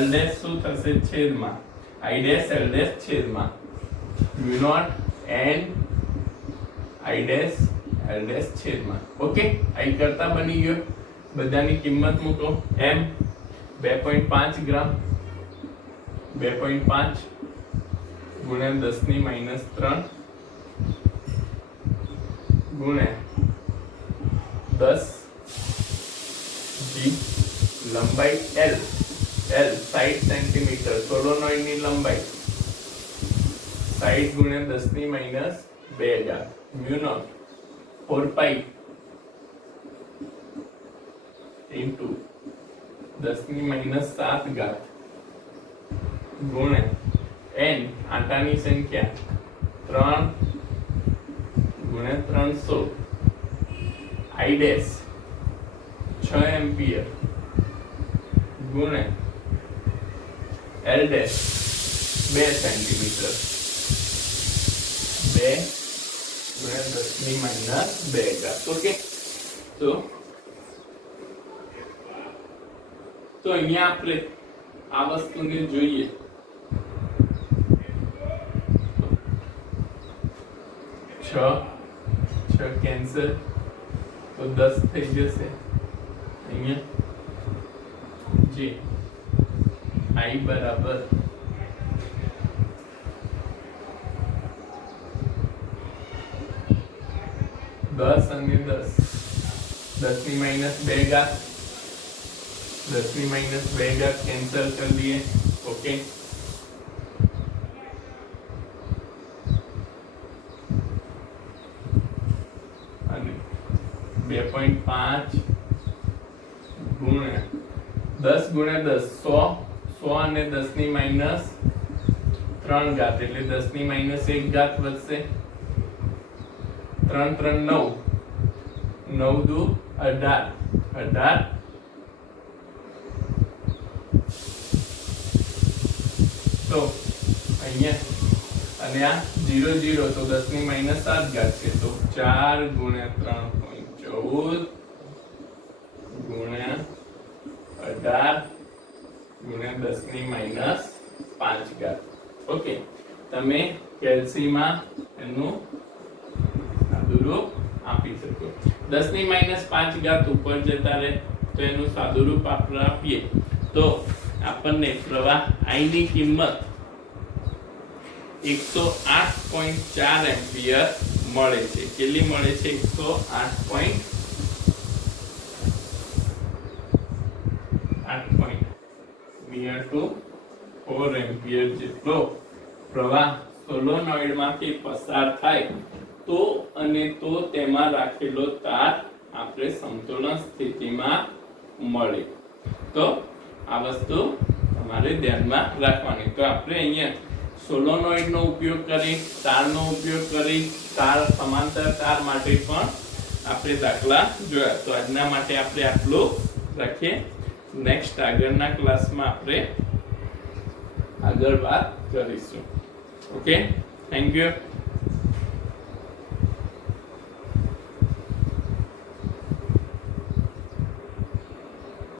l dash શું થશે છેદમાં I dash l dash છેદમાં mu naught n I dash l dash છેદમાં. ઓકે, I કરતા બની ગયો. બધાની કિંમત મૂકો. m 2.5 ગ્રામ 2.5 ગુણ્યા 10 ની માઈનસ 3 ગુણ્યા 10 g લંબાઈ l 60 સેન્ટીમીટર. સોલોનોઈડ ની લંબાઈ 60 ગુણ્યા 10 ની માઈનસ 2 ઘાત mu naught 4 પાઈ into 10 ની માઈનસ 7 ઘાત ગુણ્યા n આટાની સંખ્યા 3 ગુણ્યા 300 I dash 6 એમ્પિયર ગુણ્યા L dash 2 સેન્ટીમીટર 2 ગુણ્યા 10 ની માઈનસ 2 ઘાત. ઓકે, તો અહીંયા આપણે આ વસ્તુને જોઈએ. 6 કેન્સલ તો 10 થઈ જશે. અહીંયા જે I બરાબર 10 અને 10 10 ની માઈનસ 2 ઘાત 10 ની માઈનસ 2 ઘાત કેન્સલ કરી દઈએ. ઓકે, અને 2.5 ગુણ્યા 10 ગુણ્યા 10 100 અને 10 ની માઈનસ 3 ઘાત એટલે 10 ની માઈનસ 1 ઘાત વધશે. 3 3 9 9 દુ 18 તો અહીંયા અને આ 0 0 તો 10 ની માઈનસ 7 ઘાત છે તો 4 ગુણ્યા 3.14 ગુણ્યા 18 ગુણ્યા 10 ની માઈનસ 5 ઘાત. ઓકે, તમે કેલ્સીમાં એનું સાદુરૂપ આપી શકો. 10 ની માઈનસ 5 ઘાત ઉપર જતા રહે તો એનું સાદુરૂપ આપણે આપીએ તો આપણને પ્રવાહ I ની કિંમત 108.4 એમ્પિયર મળે છે. કેટલી મળે છે? 108.4 એમ્પિયર જેટલો પ્રવાહ સોલેનોઇડમાંથી પસાર થાય તો અને તો તેમાં રાખેલો તાર આપણે સમતોલન સ્થિતિમાં મળે. તો આ વસ્તુ તમારે ધ્યાનમાં રાખવાની. તો આપણે અહીંયા સોલેનોઇડનો ઉપયોગ કરી, તારનો ઉપયોગ કરી, તાર સમાંતર તાર માટે પણ આપણે દાખલા જોયા. તો આજના માટે આપણે આટલું રાખીએ. નેક્સ્ટ આગળના ક્લાસમાં આપણે આગળ વાત કરીશું. Okay, thank you.